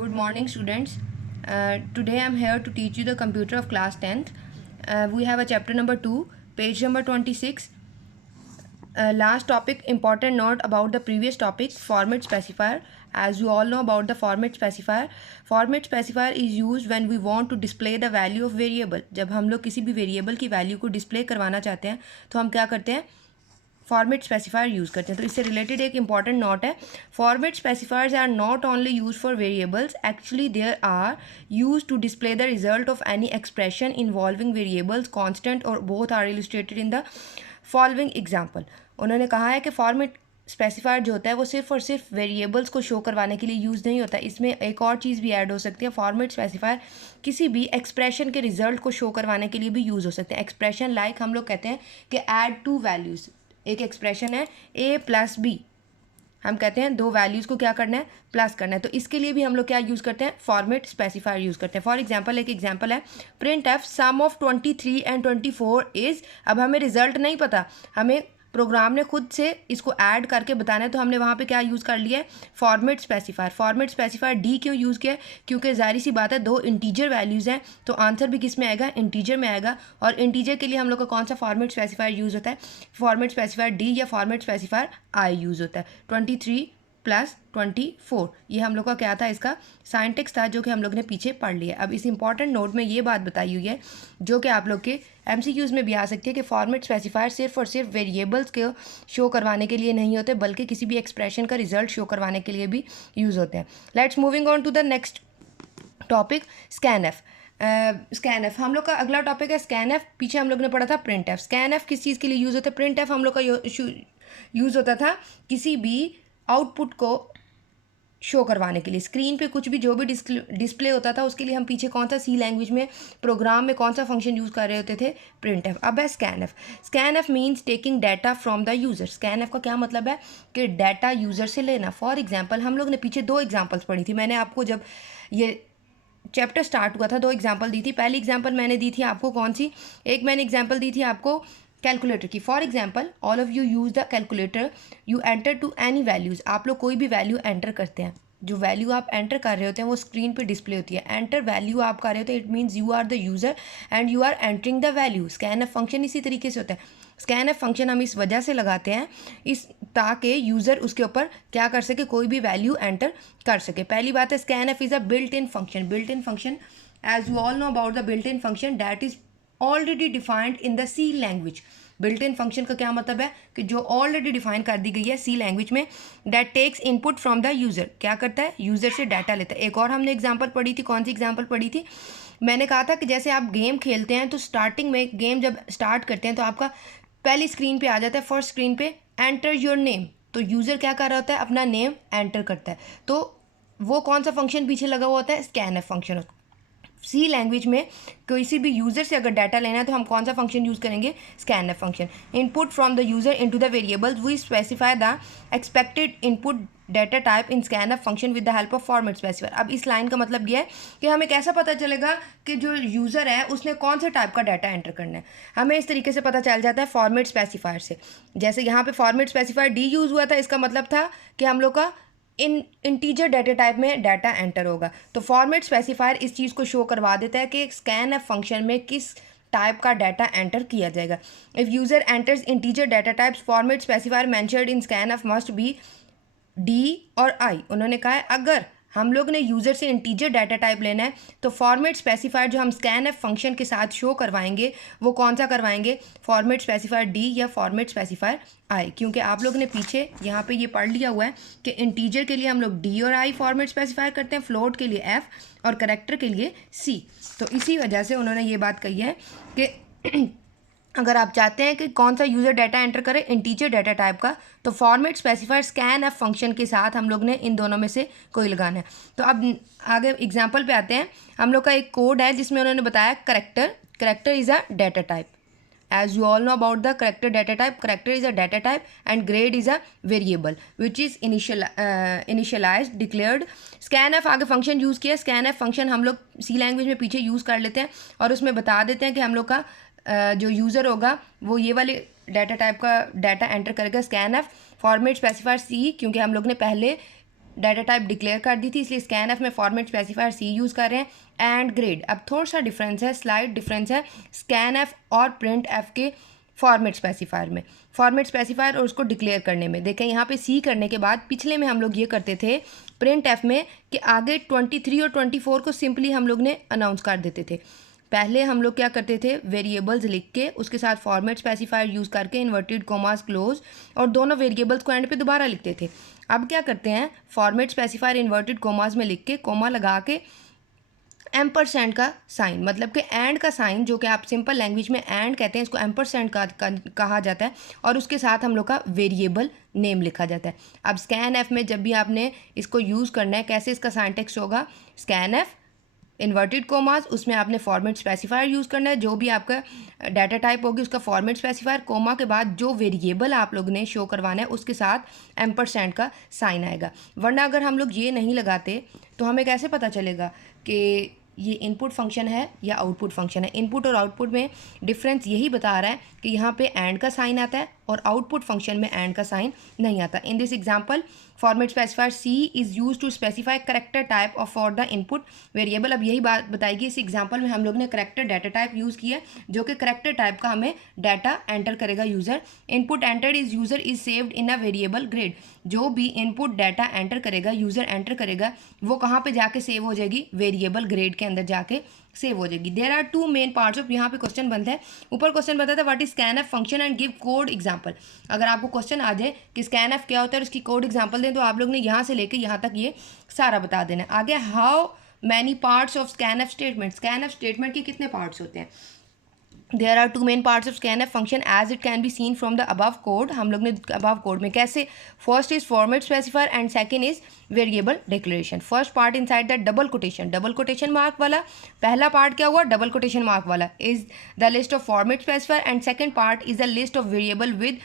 Good morning, students. Today I'm here to teach you the computer of class 10th. We have a chapter number 2, page number 26. Last topic, important note about the previous topic, format specifier. As you all know about the format specifier is used when we want to display the value of variable. जब हम लोग किसी भी variable की value को display करवाना चाहते हैं तो हम क्या करते हैं, फॉर्मेट स्पेसिफायर यूज़ करते हैं. तो इससे रिलेटेड एक इंपॉर्टेंट नोट है, format specifiers are not only use for variables, actually there are use to display the result of any expression involving variables constant और both are illustrated in the following example. उन्होंने कहा है कि format specifier जो होता है वो सिर्फ और सिर्फ वेरिएबल्स को शो करवाने के लिए यूज़ नहीं होता, इसमें एक और चीज़ भी ऐड हो सकती है. फॉर्मेट स्पेसिफायर किसी भी एक्सप्रेशन के रिजल्ट को शो करवाने के लिए भी यूज़ हो सकते हैं. एक्सप्रेशन लाइक हम लोग कहते हैं कि ऐड टू वैल्यूज़. एक एक्सप्रेशन है a प्लस बी, हम कहते हैं दो वैल्यूज़ को क्या करना है, प्लस करना है. तो इसके लिए भी हम लोग क्या यूज़ करते हैं, फॉर्मेट स्पेसिफायर यूज़ करते हैं. फॉर एग्जांपल एक एग्जांपल है print f sum of 23 and 24 is. अब हमें रिजल्ट नहीं पता, हमें प्रोग्राम ने खुद से इसको ऐड करके बताना है, तो हमने वहाँ पे क्या यूज़ कर लिया है, format specifier. Format specifier D क्यों यूज़ किया है, क्योंकि जाहिर सी बात है दो इंटीजर वैल्यूज़ हैं तो आंसर भी किस में आएगा, इंटीजर में आएगा. और इंटीजर के लिए हम लोग का कौन सा फॉर्मेट स्पेसिफायर यूज़ होता है, फॉर्मेट स्पेसिफायर डी या फॉर्मेट स्पेसिफायर आई यूज़ होता है. 23 प्लस 24 ये हम लोग का क्या था, इसका साइंटिक्स था जो कि हम लोग ने पीछे पढ़ लिया. अब इस इंपॉर्टेंट नोट में ये बात बताई हुई है जो कि आप लोग के MCQs में भी आ सकती है कि फॉर्मेट स्पेसिफायर सिर्फ और सिर्फ वेरिएबल्स को शो करवाने के लिए नहीं होते बल्कि किसी भी एक्सप्रेशन का रिजल्ट शो करवाने के लिए भी यूज़ होते हैं. Let's moving on to the next topic, scan f. Scan f हम लोग का अगला टॉपिक है. स्कैन एफ पीछे हम लोग ने पढ़ा था प्रिंट एफ. स्कैन एफ किस चीज़ के लिए यूज़ होता है, प्रिंट एफ हम लोग का यूज़ होता था किसी भी आउटपुट को शो करवाने के लिए. स्क्रीन पे कुछ भी जो भी डिस्प्ले होता था उसके लिए हम पीछे कौन सा सी लैंग्वेज में प्रोग्राम में कौन सा फंक्शन यूज़ कर रहे होते थे, प्रिंट एफ. अब है scan f. Scan F means taking data from the user. Scan F का क्या मतलब है कि डाटा यूज़र से लेना. फॉर एग्जाम्पल हम लोग ने पीछे दो एग्जाम्पल्स पढ़ी थी. मैंने आपको जब ये चैप्टर स्टार्ट हुआ था दो एग्जाम्पल दी थी. पहली एग्जाम्पल मैंने दी थी आपको कौन सी, एक मैंने एग्जाम्पल दी थी आपको कैलकुलेटर की. For example all of you use the calculator, you enter to any values. आप लोग कोई भी वैल्यू एंटर करते हैं, जो वैल्यू आप एंटर कर रहे होते हैं वो स्क्रीन पे डिस्प्ले होती है. एंटर वैल्यू आप कर रहे होते हैं, it means you are the user and you are entering the value. Scan f function इसी तरीके से होता है. स्कैन एफ फंक्शन हम इस वजह से लगाते हैं इस ताकि यूज़र उसके ऊपर क्या कर सके, कोई भी वैल्यू एंटर कर सके. पहली बात है scan f is a built in function. Built in function as you all know about the built in function that is already defined in the C language. Built in function का क्या मतलब है कि जो ऑलरेडी डिफाइन कर दी गई है सी लैंग्वेज में, that takes input from the user. क्या करता है, यूज़र से डाटा लेता है. एक और हमने एग्जांपल पढ़ी थी, कौन सी एग्जांपल पढ़ी थी, मैंने कहा था कि जैसे आप गेम खेलते हैं तो स्टार्टिंग में गेम जब स्टार्ट करते हैं तो आपका पहली स्क्रीन पे आ जाता है, फर्स्ट स्क्रीन पे एंटर योर नेम. तो यूज़र क्या कर रहा होता है, अपना नेम एंटर करता है. तो वो कौन सा फंक्शन पीछे लगा हुआ होता है, स्कैन एफ फंक्शन. सी लैंग्वेज में किसी भी यूज़र से अगर डाटा लेना है तो हम कौन सा फंक्शन यूज़ करेंगे, scan f function. Input from the user into the variables, we specify the expected input data type in scan f function with the help of format specifier. अब इस लाइन का मतलब ये है कि हमें कैसा पता चलेगा कि जो यूज़र है उसने कौन से टाइप का डाटा एंटर करना है. हमें इस तरीके से पता चल जाता है फॉर्मेट स्पेसिफायर से. जैसे यहाँ पे फॉर्मेट स्पेसिफायर डी यूज़ हुआ था, इसका मतलब था कि हम लोग का इंटीजर डाटा टाइप में डाटा एंटर होगा. तो फॉर्मेट स्पेसिफायर इस चीज़ को शो करवा देता है कि स्कैन एफ फंक्शन में किस टाइप का डाटा एंटर किया जाएगा. If user enters integer data types, format specifier mentioned in scan F must be D और आई. उन्होंने कहा है अगर हम लोग ने यूज़र से इंटीजर डाटा टाइप लेना है तो फॉर्मेट स्पेसिफायर जो हम स्कैन एफ फंक्शन के साथ शो करवाएंगे वो कौन सा करवाएंगे, फॉर्मेट स्पेसिफायर डी या फॉर्मेट स्पेसिफायर आई. क्योंकि आप लोग ने पीछे यहाँ पे ये पढ़ लिया हुआ है कि इंटीजर के लिए हम लोग डी और आई फॉर्मेट स्पेसिफायर करते हैं, फ्लोट के लिए एफ और करैक्टर के लिए सी. तो इसी वजह से उन्होंने ये बात कही है कि अगर आप चाहते हैं कि कौन सा यूज़र डाटा एंटर करे इंटीजर डाटा टाइप का, तो format specifier scan f function के साथ हम लोग ने इन दोनों में से कोई लगाना है. तो अब आगे एग्जांपल पे आते हैं. हम लोग का एक कोड है जिसमें उन्होंने बताया character is a data type. as you all know about the character data type, character is a data type and grade is a variable which is initialized declared. scanf आगे फंक्शन यूज़ किया. scanf function हम लोग सी language में पीछे use कर लेते हैं और उसमें बता देते हैं कि हम लोग का जो यूज़र होगा वो ये वाले डाटा टाइप का डाटा एंटर करेगा. स्कैन एफ फॉर्मेट स्पेसिफायर सी, क्योंकि हम लोग ने पहले डाटा टाइप डिक्लेयर कर दी थी, इसलिए स्कैन एफ में फॉर्मेट स्पेसिफायर सी यूज़ कर रहे हैं। एंड ग्रेड, अब थोड़ा सा डिफरेंस है, स्लाइड डिफरेंस है स्कैन एफ और प्रिंट एफ के फॉर्मेट स्पेसिफायर में, फॉर्मेट स्पेसिफायर और उसको डिक्लेयर करने में। देखें यहाँ पे सी करने के बाद पिछले में हम लोग ये करते थे प्रिंट एफ में कि आगे 23 और 24 को सिंपली हम लोग ने अनाउंस कर देते थे। पहले हम लोग क्या करते थे, वेरिएबल्स लिख के उसके साथ फॉर्मेट स्पेसिफायर यूज़ करके इन्वर्टेड कोमास क्लोज और दोनों वेरिएबल्स को एंड पे दोबारा लिखते थे। अब क्या करते हैं, फॉर्मेट स्पेसिफायर इन्वर्टेड कोमास में लिख के कोमा लगा के एम्परसेंड का साइन, मतलब कि एंड का साइन जो कि आप सिंपल लैंग्वेज में एंड कहते हैं, इसको एम्परसेंड का कहा जाता है, और उसके साथ हम लोग का वेरिएबल नेम लिखा जाता है। अब स्कैन एफ में जब भी आपने इसको यूज़ करना है, कैसे इसका साइंटेक्स होगा, स्कैन एफ इन्वर्टेड कोमास, उसमें आपने फॉर्मेट स्पेसिफायर यूज़ करना है, जो भी आपका डाटा टाइप होगी उसका फॉर्मेट स्पेसिफायर, कोमा के बाद जो वेरिएबल आप लोग ने शो करवाना है उसके साथ एम्परसेंड का साइन आएगा। वरना अगर हम लोग ये नहीं लगाते तो हमें कैसे पता चलेगा कि ये इनपुट फंक्शन है या आउटपुट फंक्शन है। इनपुट और आउटपुट में डिफरेंस यही बता रहा है कि यहाँ पे एंड का साइन आता है और आउटपुट फंक्शन में एंड का साइन नहीं आता। In this example format specifier C is use to specify character type of for the input variable. अब यही बात बताएगी, इस एग्जांपल में हम लोग ने करेक्टर डाटा टाइप यूज़ किया जो कि करेक्टर टाइप का हमें डाटा एंटर करेगा user. Input entered is user is saved in a variable grade, जो भी इनपुट डाटा एंटर करेगा, यूज़र एंटर करेगा, वो कहाँ पे जाके सेव हो जाएगी, वेरिएबल ग्रेड के अंदर जाके सेव हो जाएगी। There are two main parts of, यहाँ पे क्वेश्चन बनता है, ऊपर क्वेश्चन बनता था what is scan f function and give code example. अगर आपको क्वेश्चन आ जाए कि स्कैन एफ क्या होता है और उसकी कोड एग्जांपल दें, तो आप लोग ने यहाँ से लेके यहाँ तक ये सारा बता देना है। आगे how many parts of scan f statement, scan f statement के कितने पार्ट्स होते हैं। There are two main parts of scan f function as it can be seen from the above code. हम लोग ने अबव कोड में कैसे, first is format specifier and second is variable declaration. First part inside the double quotation, double quotation mark वाला पहला part क्या हुआ, double quotation mark वाला is the list of format specifier and second part is the list of variable with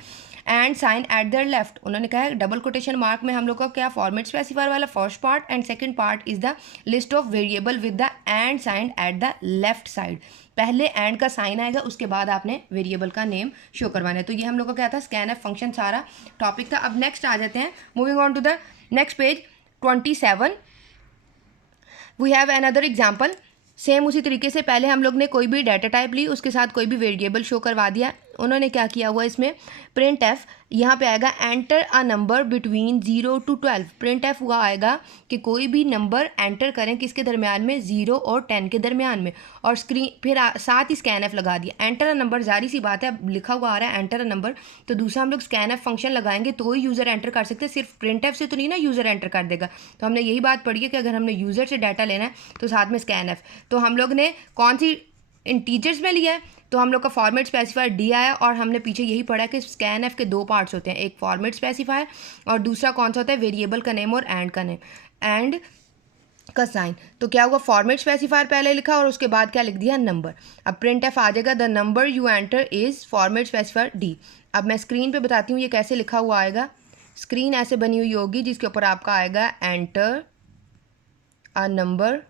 and sign at there left. उन्होंने कहा है double quotation mark में हम लोग का क्या, फॉर्मेट स्पेसिफायर वाला first part and second part is the list of variable with the and sign at the left side. पहले एंड का साइन आएगा, उसके बाद आपने वेरिएबल का नेम शो करवाना है। तो ये हम लोग का क्या था, स्कैन एफ फंक्शन सारा टॉपिक था। अब नेक्स्ट आ जाते हैं, moving on to the next page 27 we have another example. Same उसी तरीके से पहले हम लोग ने कोई भी डाटा टाइप ली, उसके साथ कोई भी वेरिएबल शो करवा दिया। उन्होंने क्या किया हुआ इसमें, प्रिंट एफ यहाँ पे आएगा enter a number between 0 to 12। Print F हुआ आएगा कि कोई भी नंबर एंटर करें किसके दरमियान में, 0 और 10 के दरमियान में, और स्क्रीन फिर साथ ही स्कैन एफ लगा दिया। एंटर अ नंबर, जारी सी बात है, अब लिखा हुआ आ रहा है एंटर अ नंबर, तो दूसरा हम लोग स्कैन एफ फंक्शन लगाएंगे तो ही यूज़र एंटर कर सकते हैं, सिर्फ प्रिंट एफ से तो नहीं ना यूज़र एंटर कर देगा। तो हमने यही बात पढ़ी है कि अगर हमने यूज़र से डाटा लेना है तो साथ में स्कैन एफ। तो हम लोग ने कौन सी इंटीजर्स में लिया है, तो हम लोग का फॉर्मेट स्पेसिफायर डी आया, और हमने पीछे यही पढ़ा कि स्कैन एफ के दो पार्ट्स होते हैं, एक फॉर्मेट स्पेसिफायर और दूसरा कौन सा होता है, वेरिएबल का नेम और एंड का नेम, एंड का साइन। तो क्या हुआ, फॉर्मेट स्पेसिफायर पहले लिखा और उसके बाद क्या लिख दिया, नंबर। अब प्रिंट एफ आ जाएगा, the number you enter is format specifier D. अब मैं स्क्रीन पे बताती हूँ ये कैसे लिखा हुआ आएगा। स्क्रीन ऐसे बनी हुई होगी जिसके ऊपर आपका आएगा enter a number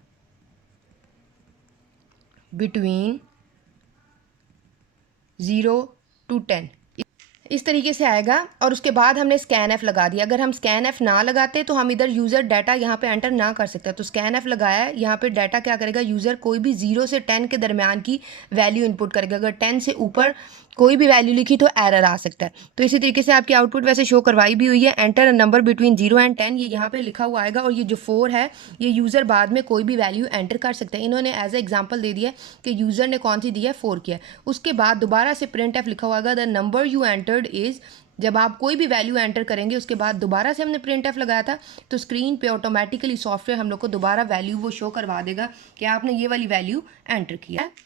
between 0 to 10, इस तरीके से आएगा। और उसके बाद हमने स्कैन एफ लगा दिया। अगर हम स्कैन एफ ना लगाते तो हम इधर यूज़र डाटा यहाँ पे एंटर ना कर सकते। तो स्कैन एफ लगाया, यहाँ पे डाटा क्या करेगा, यूज़र कोई भी 0 से 10 के दरमियान की वैल्यू इनपुट करेगा। अगर 10 से ऊपर कोई भी वैल्यू लिखी तो एरर आ सकता है। तो इसी तरीके से आपकी आउटपुट वैसे शो करवाई भी हुई है, एंटर नंबर बिटवीन 0 and 10, ये यहाँ पे लिखा हुआ आएगा। और ये जो 4 है ये यूज़र बाद में कोई भी वैल्यू एंटर कर सकता है। इन्होंने एज ए एग्जाम्पल दे दिया कि यूज़र ने कौन सी दी है, 4 किया। उसके बाद दोबारा से प्रिंट एफ लिखा हुआ आएगा, the number you entered is, जब आप कोई भी वैल्यू एंटर करेंगे उसके बाद दोबारा से हमने प्रिंट एफ लगाया था, तो स्क्रीन पे ऑटोमेटिकली सॉफ्टवेयर हम लोग को दोबारा वैल्यू वो शो करवा देगा कि आपने ये वाली वैल्यू एंटर किया है।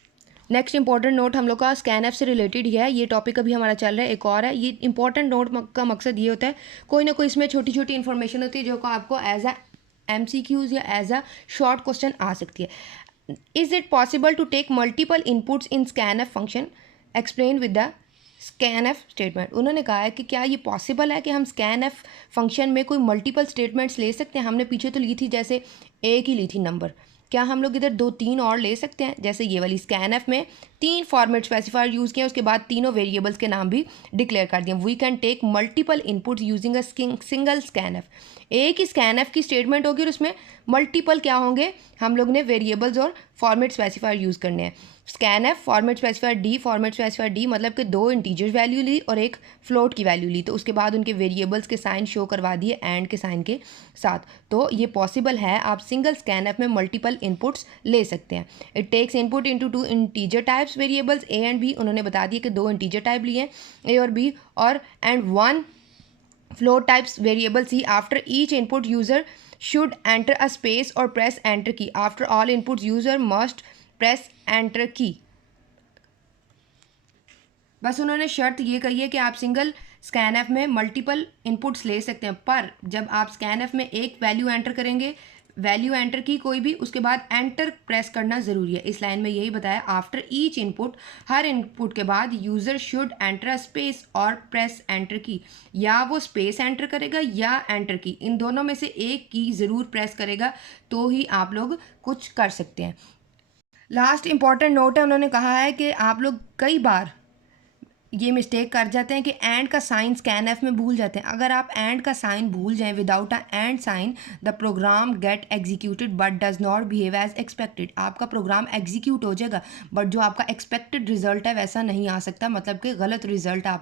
नेक्स्ट इंपॉर्टेंट नोट हम लोग का स्कैन एफ से रिलेटेड ही है, ये टॉपिक अभी हमारा चल रहा है। एक और है, ये इंपॉर्टेंट नोट का मकसद ये होता है, कोई ना कोई इसमें छोटी छोटी इन्फॉर्मेशन होती है जो आपको एज अ MCQs या एज अ शॉर्ट क्वेश्चन आ सकती है। Is it possible to take multiple inputs in scan f function, explain with the scan f statement. उन्होंने कहा है कि क्या ये पॉसिबल है कि हम स्कैन एफ फंक्शन में कोई मल्टीपल स्टेटमेंट्स ले सकते हैं। हमने पीछे तो ली थी जैसे एक ही ली थी नंबर, क्या हम लोग इधर 2-3 और ले सकते हैं? जैसे ये वाली स्कैनएफ में 3 फॉर्मेट स्पेसिफायर यूज़ किए, उसके बाद तीनों वेरिएबल्स के नाम भी डिक्लेयर कर दिए। We can take multiple inputs using a single scanf. एक ही स्कैनएफ की स्टेटमेंट होगी और उसमें मल्टीपल क्या होंगे, हम लोग ने वेरिएबल्स और फॉर्मेट स्पेसिफायर यूज़ करने हैं। Scanf format specifier D, format specifier D मतलब कि 2 इंटीजर वैल्यू ली और एक फ्लोट की वैल्यू ली, तो उसके बाद उनके वेरिएबल्स के साइन शो करवा दिए एंड के साइन के साथ। तो ये पॉसिबल है, आप सिंगल स्कैनएफ में मल्टीपल इनपुट्स ले सकते हैं। It takes input into 2 integer types variables A and B. उन्होंने बता दिया कि 2 इंटीजर टाइप लिए हैं, ए और बी, और and 1 float types variable C. After each input, user should enter a space or press enter key. After all inputs, user must press enter key. बस उन्होंने शर्त ये कही है कि आप सिंगल स्कैनएफ में मल्टीपल इनपुट्स ले सकते हैं, पर जब आप स्कैनएफ में एक वैल्यू एंटर करेंगे, वैल्यू एंटर की कोई भी, उसके बाद एंटर प्रेस करना ज़रूरी है। इस लाइन में यही बताया, आफ्टर ईच इनपुट, हर इनपुट के बाद user should enter a space और प्रेस एंटर की। या वो स्पेस एंटर करेगा या एंटर की, इन दोनों में से एक की ज़रूर प्रेस करेगा, तो ही आप लोग कुछ कर सकते हैं। लास्ट इंपॉर्टेंट नोट है, उन्होंने कहा है कि आप लोग कई बार ये मिस्टेक कर जाते हैं कि एंड का साइन स्कैनएफ में भूल जाते हैं। अगर आप एंड का साइन भूल जाएं, without a and sign the program get executed but does not behave as expected. आपका प्रोग्राम एग्जीक्यूट हो जाएगा बट जो आपका एक्सपेक्टेड रिजल्ट है वैसा नहीं आ सकता, मतलब कि गलत रिजल्ट आप